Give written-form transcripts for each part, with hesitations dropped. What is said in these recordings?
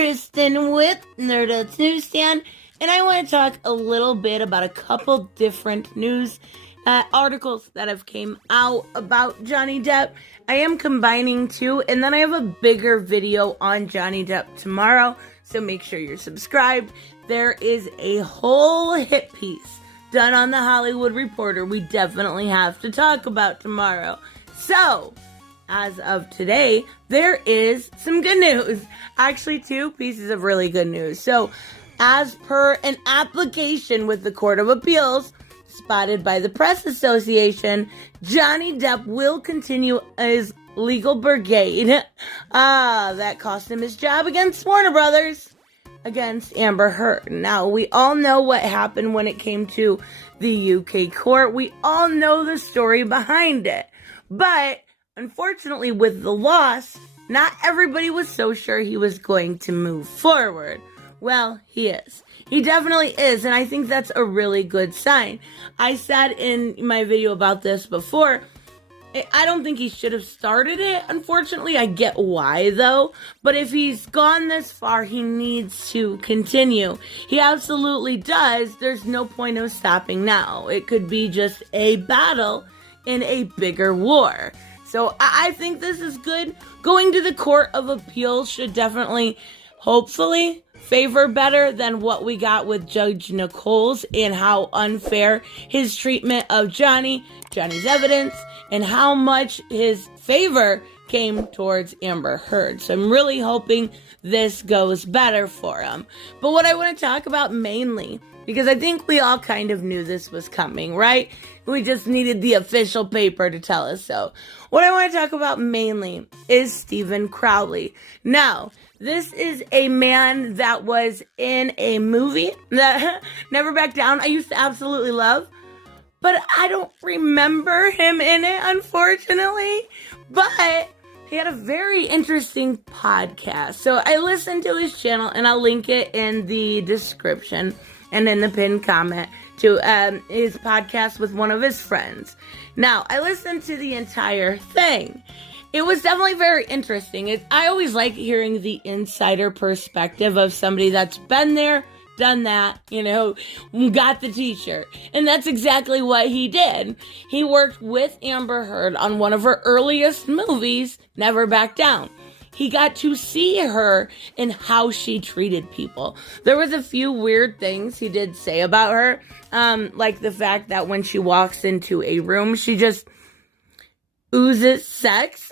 Kristen with Nerdette's NewsStand, and I want to talk a little bit about a couple different news articles that have came out about Johnny Depp. I am combining two, and then I have a bigger video on Johnny Depp tomorrow, so make sure you're subscribed. There is a whole hit piece done on the Hollywood Reporter we definitely have to talk about tomorrow. So, as of today, there is some good news. Actually, two pieces of really good news. So, as per an application with the Court of Appeals, spotted by the Press Association, Johnny Depp will continue his legal brigade. That cost him his job against Warner Brothers, against Amber Heard. Now, we all know what happened when it came to the UK court. We all know the story behind it. But unfortunately, with the loss, not everybody was so sure he was going to move forward. Well, he is. He definitely is, and I think that's a really good sign. I said in my video about this before, I don't think he should have started it, unfortunately. I get why, though. But if he's gone this far, he needs to continue. He absolutely does. There's no point of stopping now. It could be just a battle in a bigger war. So I think this is good. Going to the Court of Appeals should definitely, hopefully, favor better than what we got with Judge Nichols and how unfair his treatment of Johnny's evidence, and how much his favor came towards Amber Heard. So I'm really hoping this goes better for him. But what I want to talk about mainly, because I think we all kind of knew this was coming, right? We just needed the official paper to tell us so. What I want to talk about mainly is Stephen Crowley. Now, this is a man that was in a movie that Never Back Down I used to absolutely love, but I don't remember him in it, unfortunately. But he had a very interesting podcast. So I listened to his channel, and I'll link it in the description and in the pinned comment to his podcast with one of his friends. Now, I listened to the entire thing. It was definitely very interesting. I always like hearing the insider perspective of somebody that's been there, done that, got the t-shirt. And that's exactly what he did. He worked with Amber Heard on one of her earliest movies, Never Back Down. He got to see her and how she treated people. There was a few weird things he did say about her, like the fact that when she walks into a room, she just oozes sex.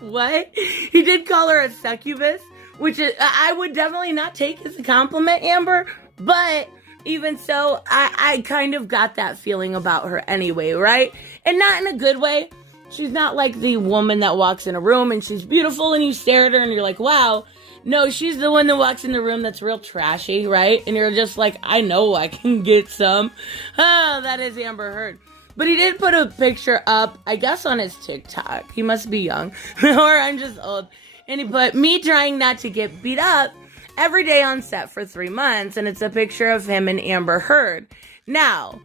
What? He did call her a succubus, which I would definitely not take as a compliment, Amber, but even so, I kind of got that feeling about her anyway, right? And not in a good way. She's not like the woman that walks in a room and she's beautiful and you stare at her and you're like, wow. No, she's the one that walks in the room that's real trashy, right? And you're just like, I know I can get some. Oh, that is Amber Heard. But he did put a picture up, I guess, on his TikTok. He must be young. Or I'm just old. And he put, me trying not to get beat up every day on set for 3 months. And it's a picture of him and Amber Heard. Now,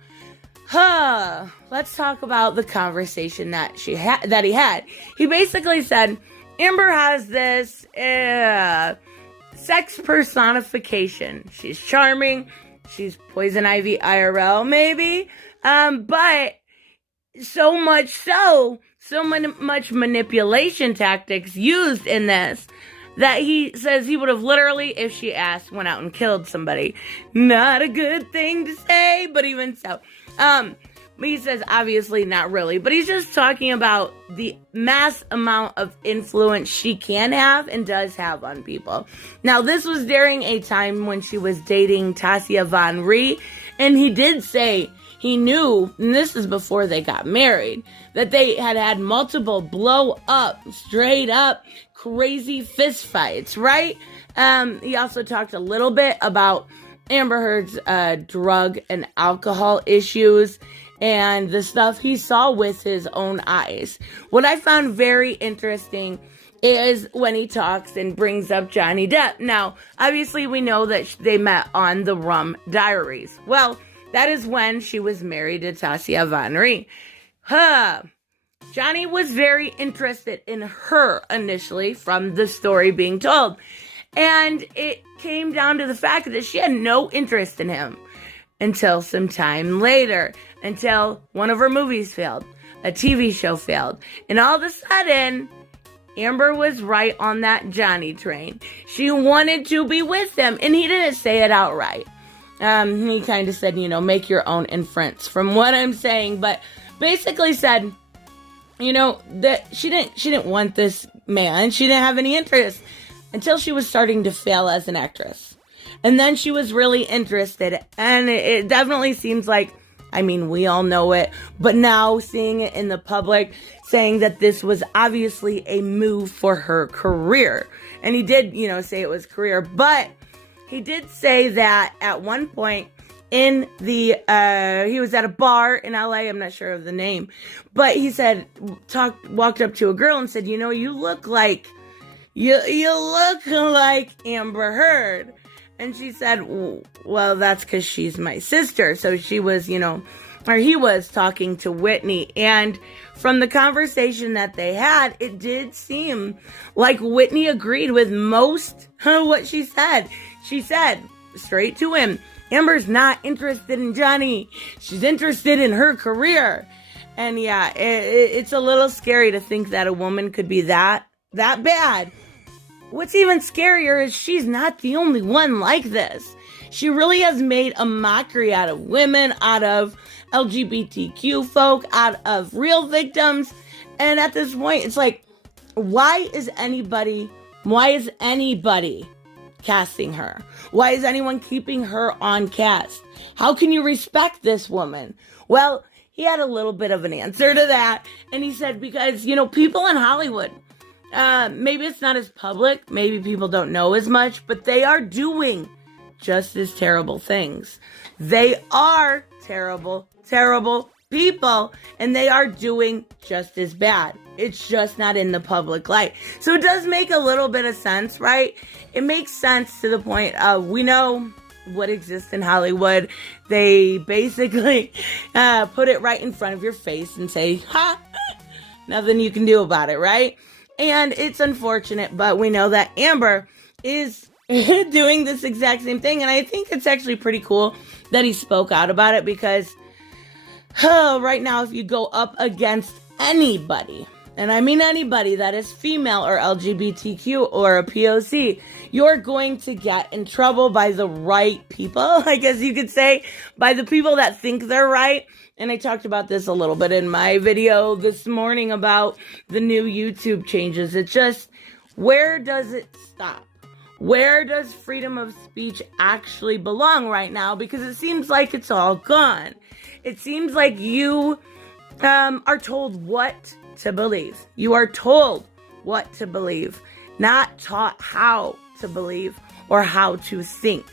let's talk about the conversation that he had. He basically said, Amber has this sex personification. She's charming. She's Poison Ivy IRL, maybe. But so much manipulation tactics used in this that he says he would have literally, if she asked, went out and killed somebody. Not a good thing to say, but even so. He says, obviously not really, but he's just talking about the mass amount of influence she can have and does have on people. Now, this was during a time when she was dating Tassia Von Ree, and he did say he knew, and this is before they got married, that they had multiple blow up, straight up, crazy fist fights, right? He also talked a little bit about Amber Heard's drug and alcohol issues and the stuff he saw with his own eyes. What I found very interesting is when he talks and brings up Johnny Depp. Now, obviously we know that they met on the Rum Diaries. Well, that is when she was married to Tassia Von Ree. Johnny was very interested in her initially from the story being told. And it came down to the fact that she had no interest in him until some time later, until one of her movies failed, a TV show failed. And all of a sudden, Amber was right on that Johnny train. She wanted to be with him, and he didn't say it outright. He kind of said, make your own inference from what I'm saying, but basically said, that she didn't want this man. She didn't have any interest until she was starting to fail as an actress. And then she was really interested, and it definitely seems like, we all know it, but now seeing it in the public, saying that this was obviously a move for her career. And he did, say it was career, but he did say that at one point in he was at a bar in LA, I'm not sure of the name, but he said, walked up to a girl and said, you look like Amber Heard. And she said, well, that's because she's my sister. So she was, or he was talking to Whitney. And from the conversation that they had, it did seem like Whitney agreed with most of what she said. She said straight to him, Amber's not interested in Johnny. She's interested in her career. And yeah, it's a little scary to think that a woman could be that bad. What's even scarier is she's not the only one like this. She really has made a mockery out of women, out of LGBTQ folk, out of real victims. And at this point, it's like, why is anybody casting her? Why is anyone keeping her on cast? How can you respect this woman? Well, he had a little bit of an answer to that. And he said, because, people in Hollywood, maybe it's not as public, maybe people don't know as much, but they are doing just as terrible things. They are terrible, terrible people, and they are doing just as bad. It's just not in the public light. So it does make a little bit of sense, right? It makes sense to the point of, we know what exists in Hollywood. They basically put it right in front of your face and say, ha, nothing you can do about it, right? And it's unfortunate, but we know that Amber is doing this exact same thing. And I think it's actually pretty cool that he spoke out about it, because right now, if you go up against anybody, and I mean anybody that is female or LGBTQ or a POC, you're going to get in trouble by the right people, I guess you could say, by the people that think they're right. And I talked about this a little bit in my video this morning about the new YouTube changes. It's just, where does it stop? Where does freedom of speech actually belong right now? Because it seems like it's all gone. It seems like you are told what to believe. You are told what to believe, not taught how to believe or how to think.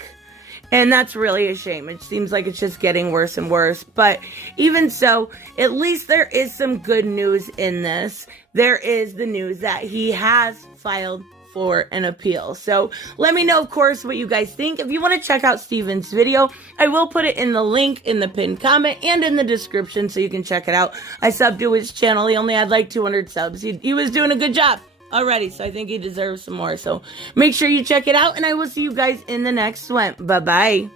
And that's really a shame. It seems like it's just getting worse and worse. But even so, at least there is some good news in this. There is the news that he has filed for an appeal. So let me know, of course, what you guys think. If you want to check out Steven's video, I will put it in the link in the pinned comment and in the description so you can check it out. I subbed to his channel. He only had like 200 subs. He was doing a good job already, so I think he deserves some more. So make sure you check it out, and I will see you guys in the next one. Bye-bye.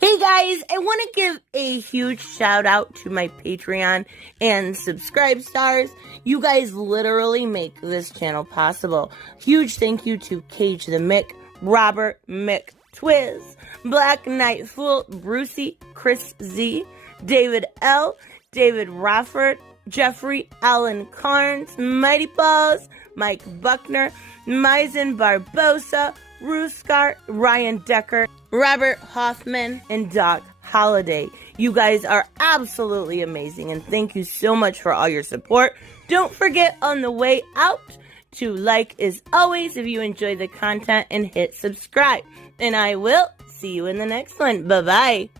Hey guys, I want to give a huge shout out to my Patreon and subscribe stars. You guys literally make this channel possible. Huge thank you to Cage the Mick, Robert Mick Twiz, Black Knight Fool, Brucey, Chris Z, David L, David Rafford, Jeffrey Allen Carnes, Mighty Balls, Mike Buckner, Maizen Barbosa, Ruskar, Ryan Decker, Robert Hoffman, and Doc Holliday. You guys are absolutely amazing, and thank you so much for all your support. Don't forget on the way out to like as always if you enjoy the content, and hit subscribe. And I will see you in the next one. Bye-bye.